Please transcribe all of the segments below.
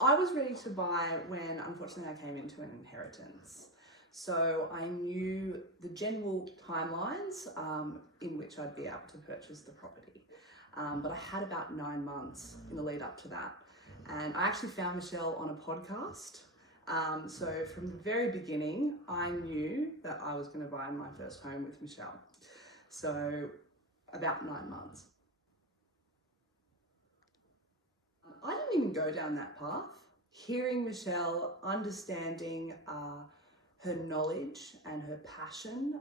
I was ready to buy when, unfortunately, I came into an inheritance. So I knew the general timelines in which I'd be able to purchase the property. But I had about 9 months in the lead up to that. And I actually found Michelle on a podcast. So from the very beginning, I knew that I was going to buy my first home with Michelle. So about 9 months. I didn't even go down that path. Hearing Michelle, understanding her knowledge and her passion,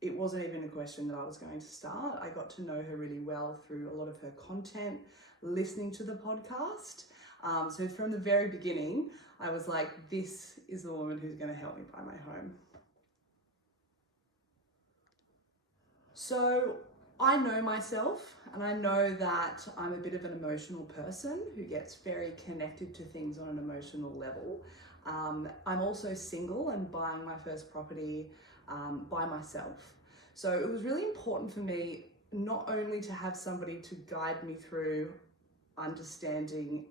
it wasn't even a question that I was going to start. I got to know her really well through a lot of her content, listening to the podcast. So from the very beginning, I was like, this is the woman who's going to help me buy my home. So I know myself, and I know that I'm a bit of an emotional person who gets very connected to things on an emotional level. I'm also single and buying my first property by myself. So it was really important for me not only to have somebody to guide me through understanding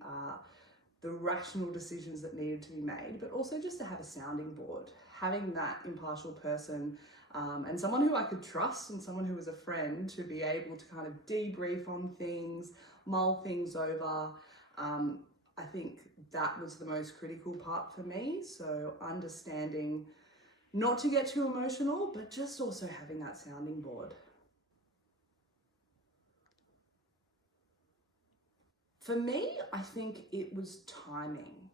the rational decisions that needed to be made, but also just to have a sounding board, having that impartial person and someone who I could trust and someone who was a friend to be able to kind of debrief on things, mull things over. I think that was the most critical part for me. So understanding not to get too emotional, but just also having that sounding board. For me, I think it was timing.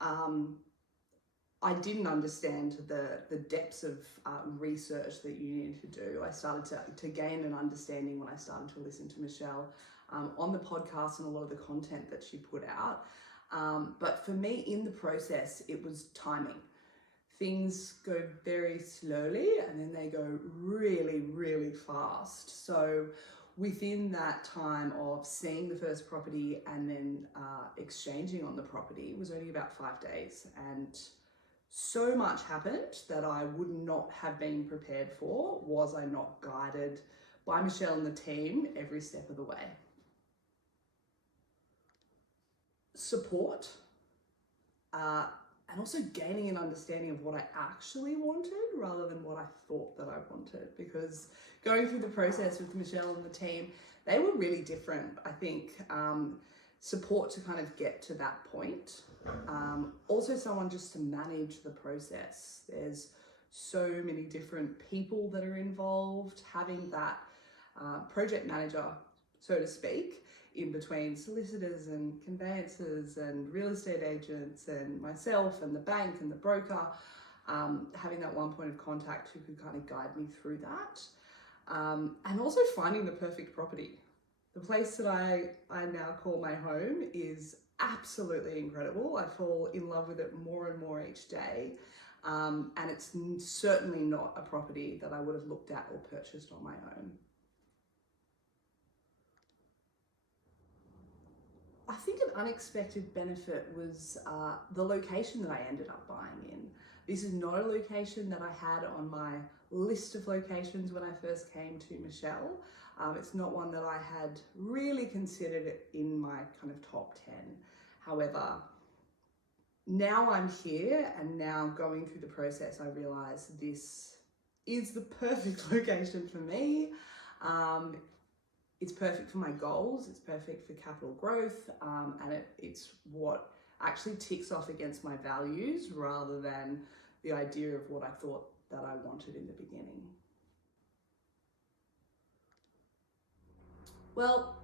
I didn't understand the depths of research that you needed to do. I started to gain an understanding when I started to listen to Michelle on the podcast and a lot of the content that she put out. But for me, in the process, it was timing. Things go very slowly and then they go really, really fast. So within that time of seeing the first property and then exchanging on the property was only about 5 days. And so much happened that I would not have been prepared for was I not guided by Michelle and the team every step of the way. Support, and also gaining an understanding of what I actually wanted rather than what I thought that I wanted, because going through the process with Michelle and the team, they were really different. I think support to kind of get to that point. Also someone just to manage the process. There's so many different people that are involved. Having that project manager, so to speak, in between solicitors and conveyancers and real estate agents and myself and the bank and the broker, having that one point of contact who could kind of guide me through that. And also finding the perfect property. The place that I now call my home is absolutely incredible. I fall in love with it more and more each day. And it's certainly not a property that I would have looked at or purchased on my own. I think an unexpected benefit was the location that I ended up buying in. This is not a location that I had on my list of locations when I first came to Michelle. It's not one that I had really considered in my kind of top 10. However, now I'm here and now going through the process, I realise this is the perfect location for me. It's perfect for my goals, it's perfect for capital growth, and it's what actually ticks off against my values rather than the idea of what I thought that I wanted in the beginning. Well,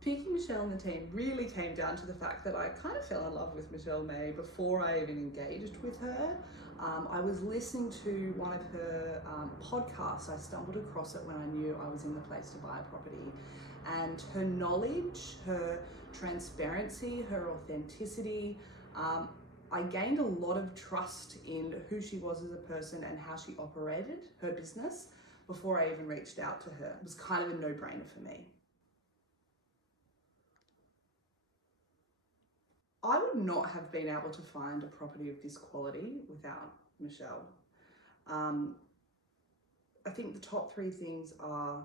picking Michelle and the team really came down to the fact that I kind of fell in love with Michelle May before I even engaged with her. I was listening to one of her podcasts. I stumbled across it when I knew I was in the place to buy a property. And her knowledge, her transparency, her authenticity, I gained a lot of trust in who she was as a person and how she operated her business before I even reached out to her. It was kind of a no-brainer for me. I would not have been able to find a property of this quality without Michelle. I think the top 3 things are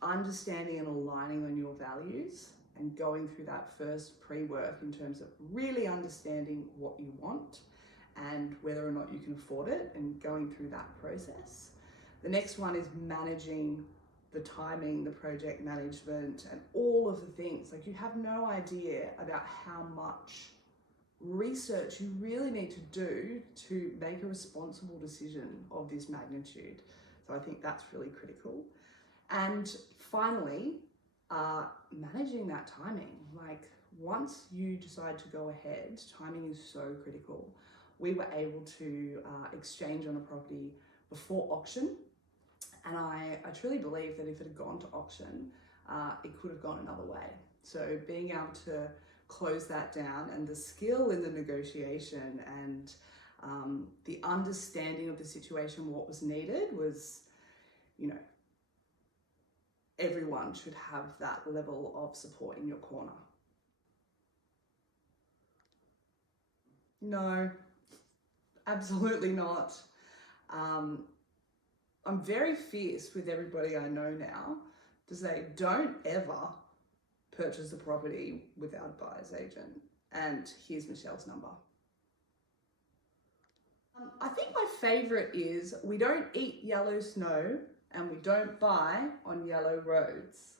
understanding and aligning on your values and going through that first pre-work in terms of really understanding what you want and whether or not you can afford it, and going through that process. The next one is managing the timing, the project management, and all of the things. Like, you have no idea about how much research you really need to do to make a responsible decision of this magnitude. So I think that's really critical. And finally, managing that timing. Like, once you decide to go ahead, timing is so critical. We were able to exchange on a property before auction, and I truly believe that if it had gone to auction, it could have gone another way. So being able to close that down, and the skill in the negotiation and the understanding of the situation, what was needed was, you know, everyone should have that level of support in your corner. No, absolutely not. I'm very fierce with everybody I know now to say, don't ever purchase a property without a buyer's agent. And here's Michelle's number. I think my favourite is, we don't eat yellow snow and we don't buy on yellow roads.